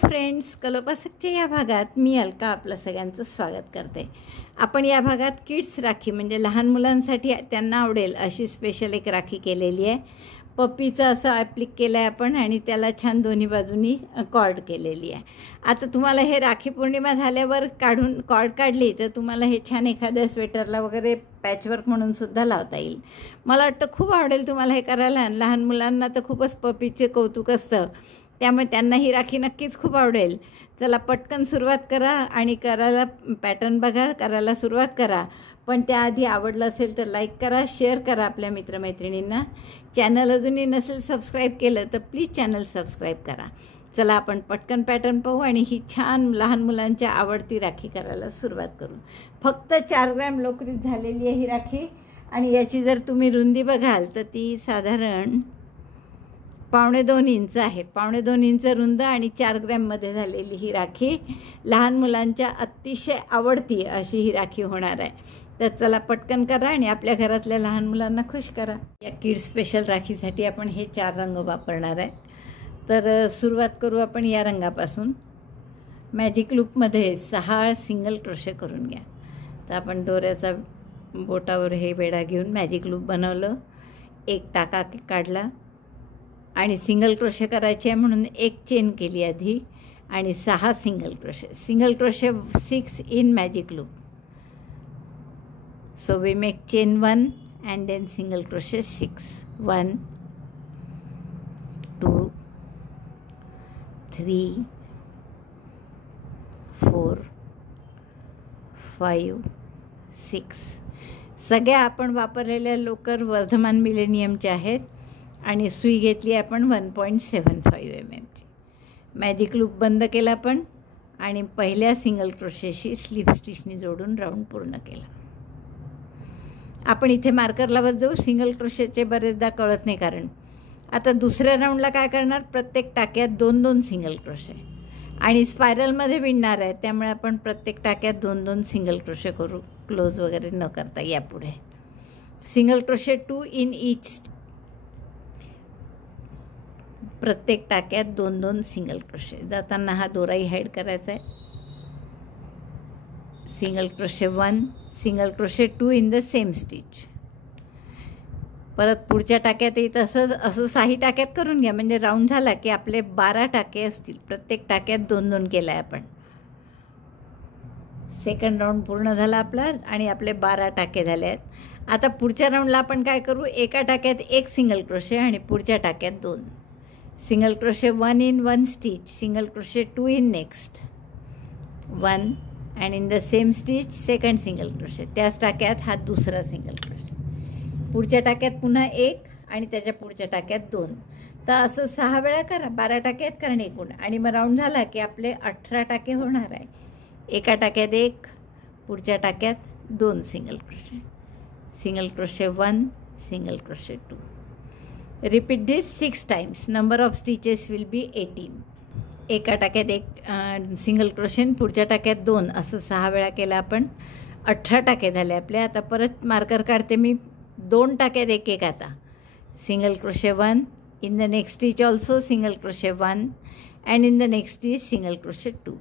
Friends, कलोपासकच्या या भागात मी अलका आपलं सगळ्यांचं स्वागत करते। आपण या भागात किड्स राखी म्हणजे लहान मुलांसाठी त्यांना आवडेल अशी स्पेशल एक राखी केलेली आहे। पप्पीचं असं ॲप्लिक केलं आहे आपण आणि त्याला छान दोन्ही बाजूनी कॉर्ड केलेली आहे। आता तुम्हाला हे राखी पौर्णिमा झाल्यावर काढून कॉर्ड काढली तर तुम्हाला हे छान एखाद्या स्वेटरला वगैरे पॅचवर्क म्हणून सुद्धा लावता येईल। मला वाटतं खूप आवडेल तुम्हाला हे करायला। लहान मुलांना तर खूपच पप्पीचे कौतुक असतं, त्यामुळे त्यांना ही राखी नक्कीच खूप आवडेल। चला पटकन सुरुवात करा आणि करायला पॅटर्न बघा, करायला सुरुवात करा। पण त्याआधी आवडलं असेल तर लाईक करा, शेअर करा आपल्या मित्रमैत्रिणींना। चॅनल अजूनही नसेल सबस्क्राईब केलं तर प्लीज चॅनल सबस्क्राईब करा। चला आपण पटकन पॅटर्न पाहू आणि ही छान लहान मुलांच्या आवडती राखी करायला सुरुवात करू। फक्त 4 ग्रॅम लोकरीत झालेली आहे ही राखी आणि याची जर तुम्ही रुंदी बघाल तर ती साधारण 1.25 इंच आहे। 1.25 इंच रुंद आणि 4 ग्रॅममध्ये झालेली ही राखी लहान मुलांच्या अतिशय आवडती अशी ही राखी होणार आहे। तर चला पटकन करा आणि आपल्या घरातल्या लहान मुलांना खुश करा। या किड्स स्पेशल राखीसाठी आपण हे 4 रंग वापरणार आहे। तर सुरुवात करू आपण या रंगापासून। मॅजिक लूपमध्ये 6 सिंगल क्रोशे करून घ्या। तर आपण दोऱ्याचा बोटावर हे बेडा घेऊन मॅजिक लूप बनवलं, एक टाका काढला आणि सिंगल क्रोशे करायचे आहे म्हणून एक चेन केली आधी आणि 6 single crochet 6 in magic loop. So we make chain 1 and then single crochet 6 1 2 3 4 5 6 सगळ्या आपण वापरलेल्या लोकर वर्धमान मिलेनियमच्या आहेत आणि सुई घेतली आपण 1.75 mm ची। मॅजिक लूप बंद केला आपण आणि पहिल्या सिंगल क्रोशेशी स्लिप स्टिचनी जोडून राऊंड पूर्ण केला। आपण इथे मार्कर लावत जाऊ, सिंगल क्रोशेचे बरेचदा कळत नाही कारण आता दुसऱ्या राऊंडला काय करणार, प्रत्येक टाक्यात 2-2 सिंगल क्रोशे आणि स्पायरलमध्ये विणणार आहे, त्यामुळे आपण प्रत्येक टाक्यात 2-2 सिंगल क्रोशे करू, क्लोज वगैरे न करता। यापुढे सिंगल क्रोशे 2 इन ईच, प्रत्येक टाक्यात 2-2 सिंगल क्रोशे। जाताना हा दोराही हाईड करायचा आहे। Single crochet 1 single crochet 2 in the same stitch. परत पुढच्या टाक्यात येत असं 6 टाक्यात करून घ्या म्हणजे राऊंड झाला की आपले 12 टाके असतील। प्रत्येक टाक्यात 2-2 केला आहे आपण। सेकंड राऊंड पूर्ण झाला आपला आणि आपले 12 टाके झाले आहेत। आता पुढच्या राऊंडला आपण काय करू, एका टाक्यात 1 सिंगल क्रोशे आणि पुढच्या टाक्यात 2 single crochet 1 in 1 stitch, single crochet 2 in next 1 and in the same stitch second single crochet। त्याच टाक्यात हा दुसरा सिंगल क्रोशे, पुढच्या टाक्यात पुन्हा 1 आणि त्याच्या पुढच्या टाक्यात 2। तर असं 6 वेळा करा, 12 टाक्यात कारण एकूण आणि मग राऊंड झाला की आपले 18 टाके होणार आहे। एका टाक्यात 1, पुढच्या टाक्यात 2 single crochet, single crochet 1 single crochet 2। Repeat this 6 times, number of stitches will be 18। एका टाक्यात 1 सिंगल क्रोशे, पुढच्या टाक्यात 2 असं 6 वेळा केलं आपण। 18 टाके झाले आपले। आता परत मार्कर काढते मी, 2 टाक्यात 1-1 आता single crochet 1 in the next stitch also single crochet 1 and in the next stitch single crochet 2।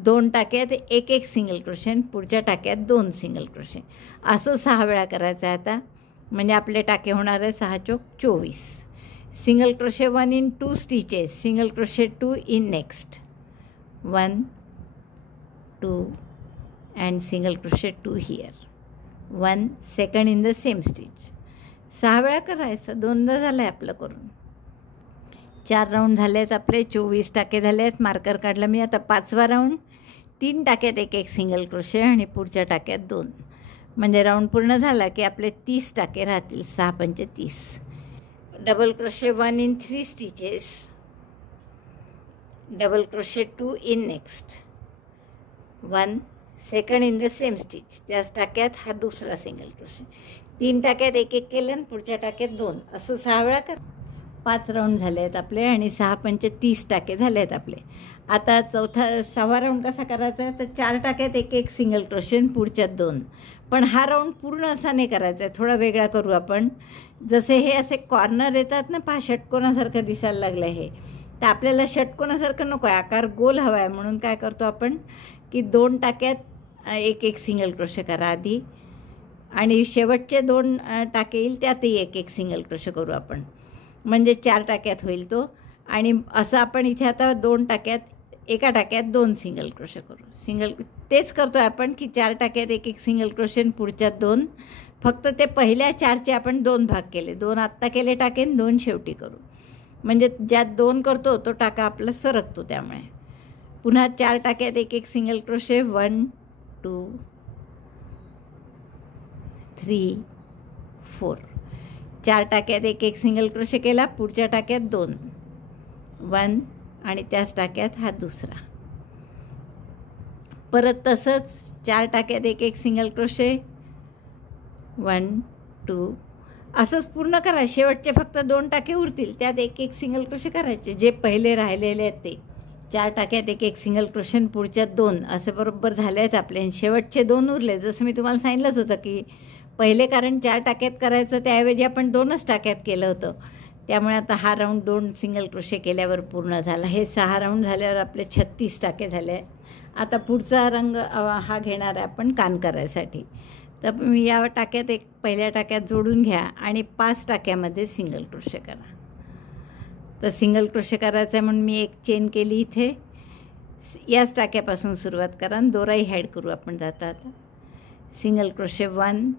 2 टाक्यात 1-1 सिंगल क्रोशे, पुढच्या टाक्यात 2 सिंगल क्रोशे, असं 6 वेळा करायचं आहे आता। म्हणजे आपले टाके होणार आहे 6 चोक 24। Single crochet 1 in 2 stitches, single crochet 2 in next 1 2 and single crochet 2 here 1 second in the same stitch। 6 वेळा करायचं, 2दा झालं आहे आपलं करून। 4 राऊंड झाले आहेत आपले, 24 टाके झाले आहेत। मार्कर काढला मी। आता 5वा राऊंड, 3 टाक्यात 1-1 सिंगल क्रोशे आणि पुढच्या टाक्यात 2 म्हणजे राऊंड पूर्ण झाला की आपले 30 टाके राहतील, 6×5 = 30। Double crochet 1 in 3 stitches, double crochet 2 in next 1 second in the same stitch. त्याच टाक्यात हा दुसरा सिंगल क्रोशे, 3 टाक्यात 1-1 केलं आणि पुढच्या टाक्यात 2 असं 6 वेळा कर। 5 राऊंड झाले आहेत आपले आणि 6×5 = 30 टाके झाले आहेत आपले। आता 6वा राऊंड कसा करायचा आहे, तर 4 टाक्यात 1-1 सिंगल क्रोशे, पुढच्यात 2। पण हा राऊंड पूर्ण असा नाही करायचा आहे, थोडा वेगळा करू आपण। जसे हे असे कॉर्नर येतात ना, पहा षटकोनासारखं दिसायला लागलं हे, तर आपल्याला षटकोनासारखं नको आहे, आकार गोल हवा आहे, म्हणून काय करतो आपण की 2 टाक्यात एक एक सिंगल क्रोशे करा आधी, आणि शेवटचे 2 टाके येईल त्यातही एक एक सिंगल क्रोशे करू आपण, म्हणजे 4 टाक्यात होईल तो. आणि असं आपण इथे आता 2 टाक्यात, एका टाक्यात 2 सिंगल क्रोशे करू. तेच करतो आहे आपण की 4 टाक्यात एक एक सिंगल क्रोशे आणि पुढच्यात 2. फक्त ते पहिल्या 4चे आपण 2 भाग केले, 2 आत्ता केले टाके, 2 शेवटी करू. म्हणजे ज्यात 2 करतो तो टाका आपला सरकतो. त्यामुळे पुन्हा 4 टाक्यात एक एक सिंगल क्रोशे, 1 2 3 4. 4 टाक्यात एक एक सिंगल क्रोशे केला, पुढच्या टाक्यात 2, 1, आणि त्याच टाक्यात हा दुसरा. परत तसंच 4 टाक्यात एक एक सिंगल क्रोशे, 1 2. असंच पूर्ण करा. शेवटचे फक्त 2 टाके उरतील, त्यात एक एक सिंगल क्रोशे करायचे, जे पहिले राहिलेले आहेत ते. 4 टाक्यात एक एक सिंगल क्रोशे, पुढच्यात 2, असे बरोबर झाले आहेत आपले. शेवटचे 2 उरले. जसं मी तुम्हाला सांगितलंच होतं की पहिले कारण 4 टाक्यात करायचं, त्याऐवजी आपण 2च टाक्यात केलं होतं. त्यामुळे आता हा राऊंड 2 सिंगल क्रोशे केल्यावर पूर्ण झाला. हे 6 राऊंड झाल्यावर आपले 36 टाके झाले आहे. आता पुढचा रंग हा घेणार आहे आपण कान करायसाठी. तर या टाक्यात एक पहिल्या टाक्यात जोडून घ्या आणि 5 टाक्यामध्ये सिंगल क्रोशे करा. तर सिंगल क्रोशे करायचं आहे म्हणून मी एक चेन केली इथे. याच टाक्यापासून सुरुवात करा आणि दोराही हाईड करू आपण जाता आता. Single crochet 1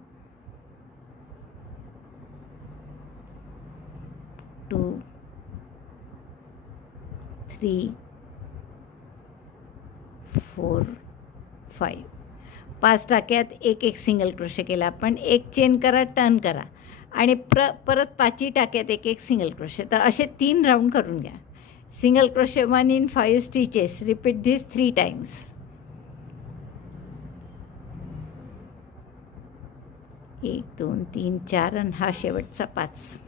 2 3 4 5. 5 टाक्यात एक एक सिंगल क्रोशे केला आपण. एक चेन करा, टर्न करा आणि परत 5ही टाक्यात एक एक सिंगल क्रोशे. तर असे 3 राऊंड करून घ्या. Single crochet 1 in 5 stitches. Repeat this 3 times. 1 2 3 4 आणि हा शेवटचा 5.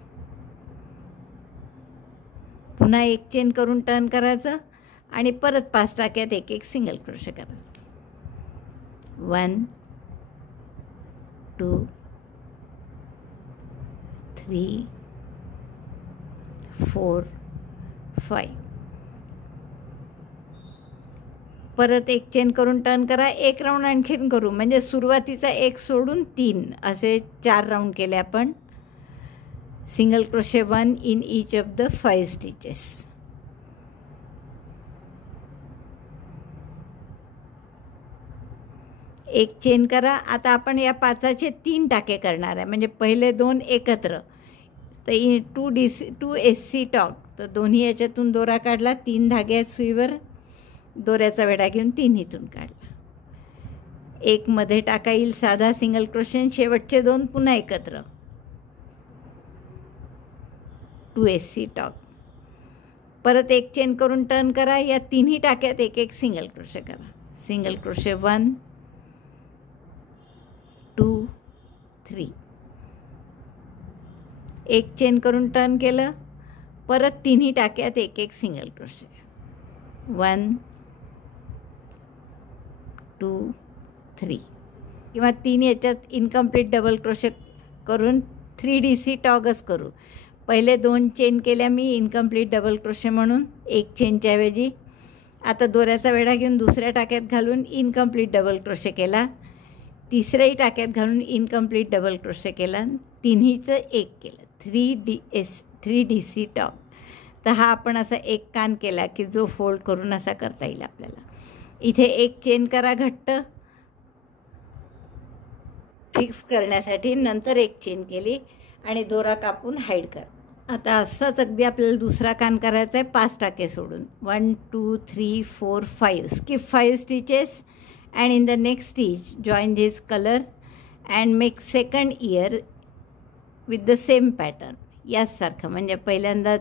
पुन्हा एक चेन करून टर्न करायचं आणि परत 5 टाक्यात एक एक सिंगल क्रोशे करायचं. 1 2 3 4 5. परत एक चेन करून टर्न करा. एक राऊंड आणखीन करू, म्हणजे सुरुवातीचा एक सोडून 3 असे 4 राऊंड केले आपण. Single crochet 1 in each of the 5 stitches. एक चेन करा. आता आपण या 5चे 3 टाके करणार आहे, म्हणजे पहिले 2 एकत्र. तर 2 SC टॉक. तर दोन्ही याच्यातून दोरा काढला, 3 धागे आहेत सुईवर, दोऱ्याचा वेढा घेऊन 3 इथून काढला. एक मध्ये टाका येईल साधा सिंगल क्रोशे, शेवटचे 2 पुन्हा एकत्र. 2 SC टॉक. परत एक चेन करून टर्न करा. या 3ही टाक्यात एक एक सिंगल क्रोशे करा. Single crochet 1 2 3. एक चेन करून टर्न केलं. परत 3ही टाक्यात एक एक सिंगल क्रोशे. 1 2 3. किंवा 3 याच्यात इनकम्प्लीट डबल क्रोशे करून 3DC टॉगच करू. पहिले 2 चेन केल्या मी इनकम्प्लीट डबल क्रोशे म्हणून, एक चेनच्या ऐवजी. आता दोऱ्याचा वेढा घेऊन दुसऱ्या टाक्यात घालून इनकम्प्लीट डबल क्रोशे केला. तिसऱ्याही टाक्यात घालून इनकम्प्लीट डबल क्रोशे केला. तिन्हीचं एक केलं. 3DC talk. तर हा आपण असा एक कान केला की जो फोल्ड करून असा करता येईल आपल्याला. इथे एक चेन करा घट्ट फिक्स करण्यासाठी. नंतर एक चेन केली आणि दोरा कापून हाईड कर. आता असाच अगदी आपल्याला दुसरा कान करायचा आहे 5 टाके सोडून. 1 2 3 4 5. Skip 5 stitches and in the next stitch join this color and make second ear with the same pattern. याच सारखं, म्हणजे पहिल्यांदा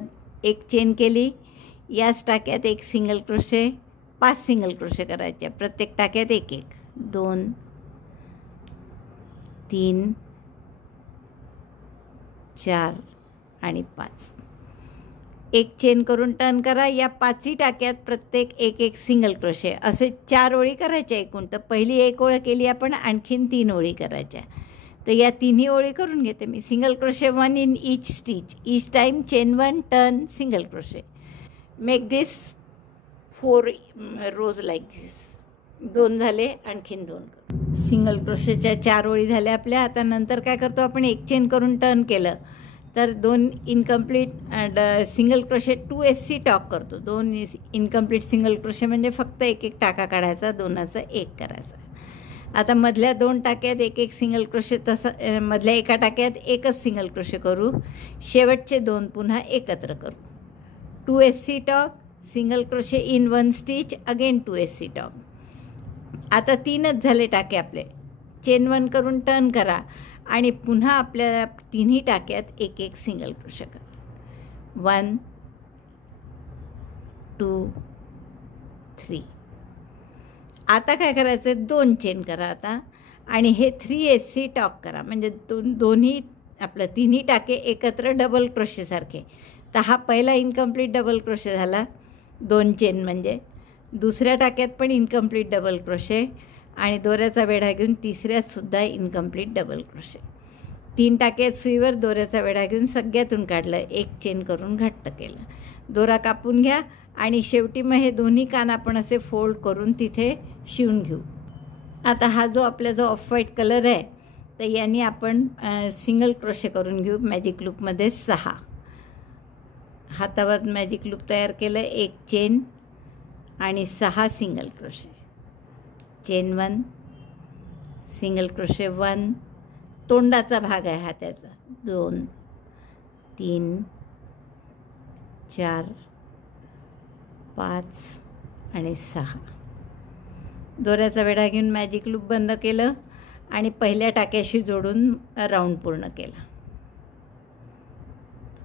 एक चेन केली, याच टाक्यात एक सिंगल क्रोशे, 5 सिंगल क्रोशे करायचे. प्रत्येक टाक्यात एक एक. 2 3 4 आणि 5. एक चेन करून टर्न करा. या 5ही टाक्यात प्रत्येक एक एक सिंगल क्रोशे. असे 4 ओळी करायच्या एकूण. तर पहिली एक ओळ केली आपण, आणखीन 3 ओळी करायच्या. तर या 3ही ओळी करून घेते मी. सिंगल क्रोशे 1 in each स्टिच. Each time chain 1 turn single crochet. Make this 4 rows like this. 2 झाले, आणखीन 2. सिंगल क्रोशेच्या 4 ओळी झाल्या आपल्या. आता नंतर काय करतो आपण, एक चेन करून टर्न केलं तर 2 incomplete single crochet 2 SC talk करतो. 2 इनकम्प्लीट सिंगल क्रोशे म्हणजे फक्त एक एक टाका काढायचा, 2चा 1 करायचा. आता मधल्या 2 टाक्यात एक एक सिंगल क्रोशे, तसं मधल्या एका टाक्यात एकच सिंगल क्रोशे करू. शेवटचे 2 पुन्हा एकत्र करू. 2 SC talk, single crochet in 1 stitch, again 2 SC talk. आता 3च झाले टाके आपले. चेन 1 करून टर्न करा आणि पुन्हा आपल्याला तिन्ही टाक्यात एक एक सिंगल क्रोशे करा. 1 2 3. आता काय करायचं, 2 चेन करा आता आणि हे 3 SC टॉक करा. म्हणजे दोन्ही आपलं तिन्ही टाके एकत्र डबल क्रोशेसारखे. तर हा पहिला इनकम्प्लीट डबल क्रोशे झाला, 2 चेन म्हणजे. दुसऱ्या टाक्यात पण इनकम्प्लीट डबल क्रोशे आणि दोऱ्याचा वेढा घेऊन तिसऱ्यातसुद्धा इनकम्प्लीट डबल क्रोशे. 3 टाक्यात सुईवर दोऱ्याचा वेढा घेऊन सगळ्यातून काढलं, एक चेन करून घट्ट केलं. दोरा कापून घ्या आणि शेवटी मग हे दोन्ही कान आपण असे फोल्ड करून तिथे शिवून घेऊ. आता हा जो आपला जो ऑफ व्हाईट कलर आहे तर यांनी आपण सिंगल क्रोशे करून घेऊ. मॅजिक लूपमध्ये 6 हातावर मॅजिक लूप तयार केलं, एक चेन आणि 6 single crochet. Chain 1, single crochet 1, तोंडाचा भाग आहे हा त्याचा, 2 3 4 5 आणि 6. दोऱ्याचा वेढा घेऊन मॅजिक लूप बंद केलं आणि पहिल्या टाक्याशी जोडून राऊंड पूर्ण केला.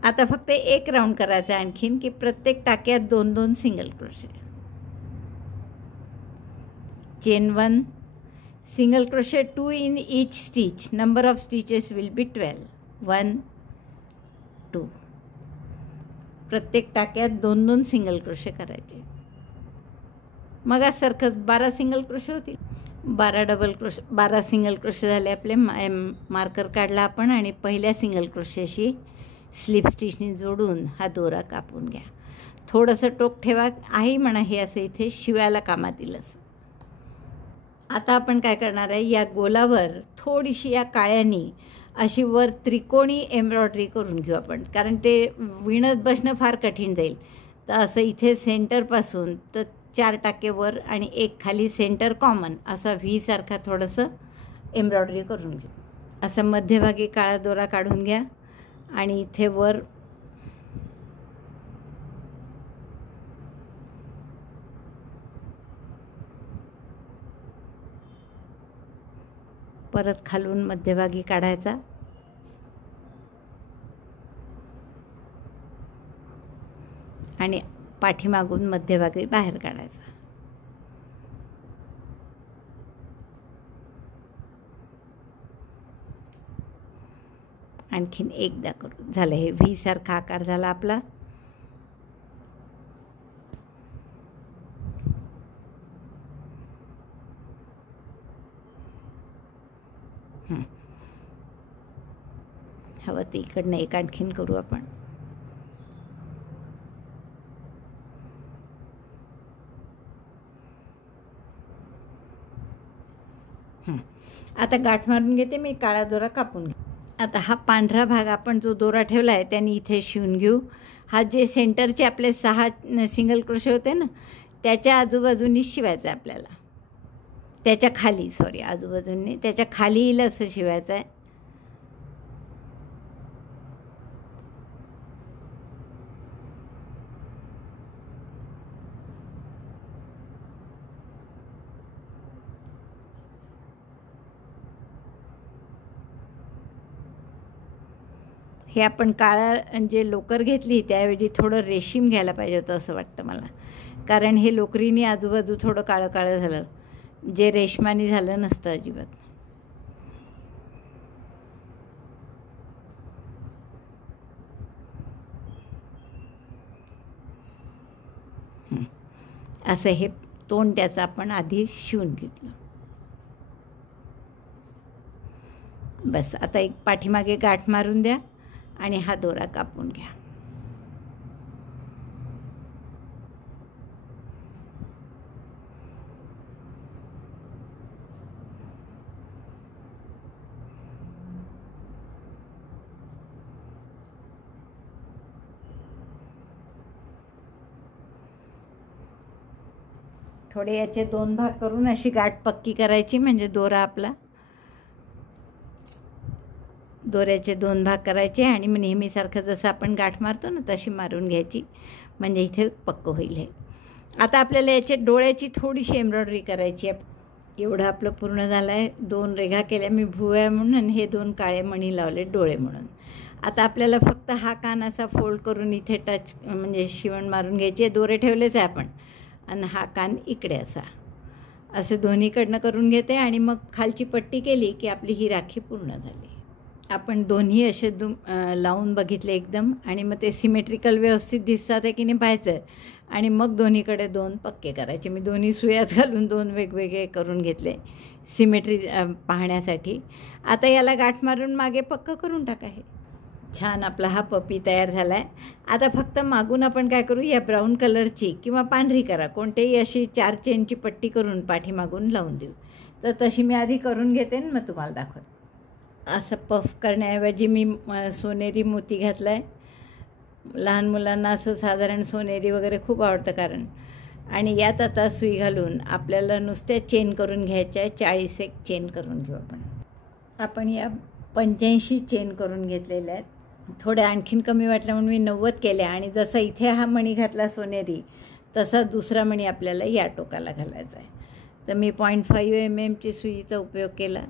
आता फक्त एक राऊंड करायचं आहे आणखीन, की प्रत्येक टाक्यात 2-2 single crochet. Chain 1, single crochet 2 in each stitch. Number of stitches will be 12. 1 2. प्रत्येक टाक्यात 2-2 सिंगल क्रोशे करायचे. मग सारखंच 12 सिंगल क्रोशे होतील. 12 सिंगल क्रोशे झाले आपले. मार्कर काढला आपण आणि पहिल्या सिंगल क्रोशेशी स्लिप स्टिचनी जोडून हा दोरा कापून घ्या. थोडंसं टोक ठेवा, आहे म्हणा हे असं इथे शिवायला कामात येईल असं. आता आपण काय करणार आहे, या गोलावर थोडीशी या काळ्यानी अशी वर त्रिकोणी एम्ब्रॉयडरी करून घेऊ आपण, कारण ते विणत बसणं फार कठीण जाईल. तर असं इथे सेंटरपासून तर 4 टाके वर आणि एक खाली सेंटर कॉमन असा व्ही सारखा थोडंसं एम्ब्रॉयडरी करून घेऊ. असं मध्यभागी काळा दोरा काढून घ्या आणि इथे वर परत खालून मध्यभागी काढायचा आणि पाठीमागून मध्यभागी बाहेर काढायचा. आणखीन एकदा करू. झालं, हे व्ही सारखा आकार झाला आपला. हवं ते इकडनं एक आणखीन करू आपण. आता गाठ मारून घेते मी, काळा दोरा कापून घे. आता हा पांढरा भाग आपण जो दोरा ठेवला आहे त्याने इथे शिवून घेऊ. हा जे सेंटरचे आपले 6 सिंगल क्रोशे होते ना त्याच्या आजूबाजूनी शिवायचं आहे आपल्याला. त्याच्या खाली आजूबाजूंनी त्याच्या खाली येईल असं शिवायचं आहे. हे आपण काळा जे लोकर घेतली त्याऐवजी थोडं रेशीम घ्यायला पाहिजे होतं असं वाटतं मला, कारण हे लोकरीने आजूबाजू थोडं काळं काळं झालं, जे रेशमाने झालं नसतं अजिबात. असं हे तोंड त्याचं आपण आधी शिवून घेतलं. बस आता एक पाठीमागे गाठ मारून द्या आणि हा दोरा कापून घ्या. थोडे याचे 2 भाग करून अशी गाठ पक्की करायची, म्हणजे दोरा आपला दोऱ्याचे 2 भाग करायचे आणि मग नेहमीसारखं जसं आपण गाठ मारतो ना तशी मारून घ्यायची, म्हणजे इथे पक्क होईल हे. आता आपल्याला याचे डोळ्याची थोडीशी एम्ब्रॉयडरी करायची आहे. एवढं आपलं पूर्ण झालं आहे. 2 रेघा केल्या मी भुवया म्हणून आणि हे 2 काळे मणी लावले डोळे म्हणून. आता आपल्याला फक्त हा कान असा फोल्ड करून इथे टच म्हणजे शिवण मारून घ्यायची. दोरे ठेवलेच आहे आपण आणि हा कान इकडे असे दोन्हीकडनं करून घेते आणि मग खालची पट्टी केली की आपली ही राखी पूर्ण झाली. आपण दोन्ही असे लावून बघितले एकदम आणि मग ते सिमेट्रिकल व्यवस्थित दिसतात आहे की नाही पाहायचं आणि मग दोन्हीकडे 2 पक्के करायचे. मी दोन्ही सुयाच घालून 2 वेगवेगळे करून घेतले सिमेट्री पाहण्यासाठी. आता याला गाठ मारून मागे पक्क करून टाका. हे छान आपला हा पपी तयार झाला आहे. आता फक्त मागून आपण काय करू, या ब्राऊन कलरची किंवा पांढरी करा कोणतेही अशी 4 चेनची पट्टी करून पाठीमागून लावून देऊ. तर तशी मी आधी करून घेते आणि मग तुम्हाला दाखवते. असं पफ करण्याऐवजी मी सोनेरी मोती घातला आहे. लहान मुलांना असं साधारण सोनेरी वगैरे खूप आवडतं कारण. आणि यात आता सुई घालून आपल्याला नुसत्या चेन करून घ्यायच्या आहे. 41 चेन करून घेऊ आपण या 85 चेन करून घेतलेल्या आहेत. थोड्या आणखीन कमी वाटल्या म्हणून मी 90 केल्या. आणि जसा इथे हा मणी घातला सोनेरी तसा दुसरा मणी आपल्याला या टोकाला घालायचा आहे. तर मी 0.5 mm सुईचा उपयोग केला.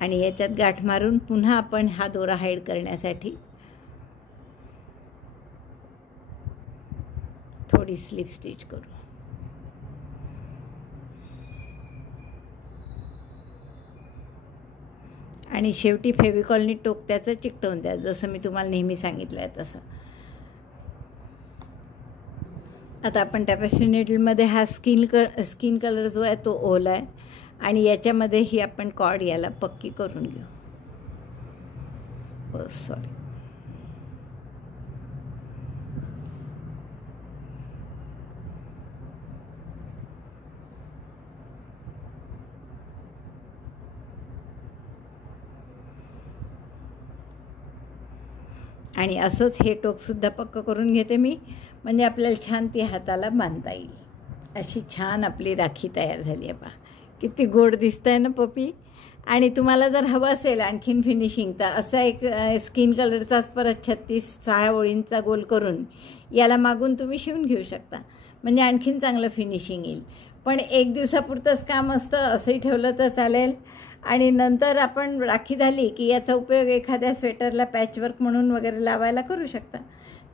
आणि याच्यात गाठ मारून पुन्हा आपण हा दोरा हाईड करण्यासाठी थोडी स्लिप स्टिच करू. आणि शेवटी फेविकॉलनी टोक त्याचं चिकटवून द्या, जसं मी तुम्हाला नेहमी सांगितलं आहे तसं. आता आपण टॅपेस्ट्री नीडलमध्ये हा स्किन कलर जो आहे तो ओला आहे आणि याच्यामध्ये ही आपण कॉर्ड याला पक्की करून घेऊ. सॉरी. आणि असंच हे टोकसुद्धा पक्क करून घेते मी, म्हणजे आपल्याला छान ती हाताला बांधता येईल. अशी छान आपली राखी तयार झाली आहे. पहा किती गोड दिसतं आहे ना पपी. आणि तुम्हाला जर हवं असेल आणखीन फिनिशिंग तर असा एक स्किन कलरचाच परत 36 ओळींचा गोल करून याला मागून तुम्ही शिवून घेऊ शकता, म्हणजे आणखीन चांगलं फिनिशिंग येईल. पण 1 दिवसापुरतंच काम असतं असंही ठेवलं तर चालेल. आणि नंतर आपण राखी झाली की याचा उपयोग एखाद्या स्वेटरला पॅचवर्क म्हणून वगैरे लावायला करू शकता.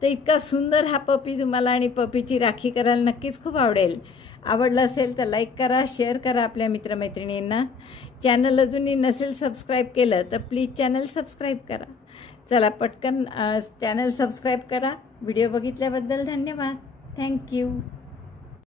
तर इतका सुंदर हा पपी तुम्हाला आणि पपीची राखी करायला नक्कीच खूप आवडेल. आवडलं असेल तर लाईक करा, शेअर करा आपल्या मित्रमैत्रिणींना. चॅनल अजूनही नसेल सबस्क्राईब केलं तर प्लीज चॅनल सबस्क्राईब करा. चला पटकन चॅनल सबस्क्राईब करा. व्हिडिओ बघितल्याबद्दल धन्यवाद. थँक्यू.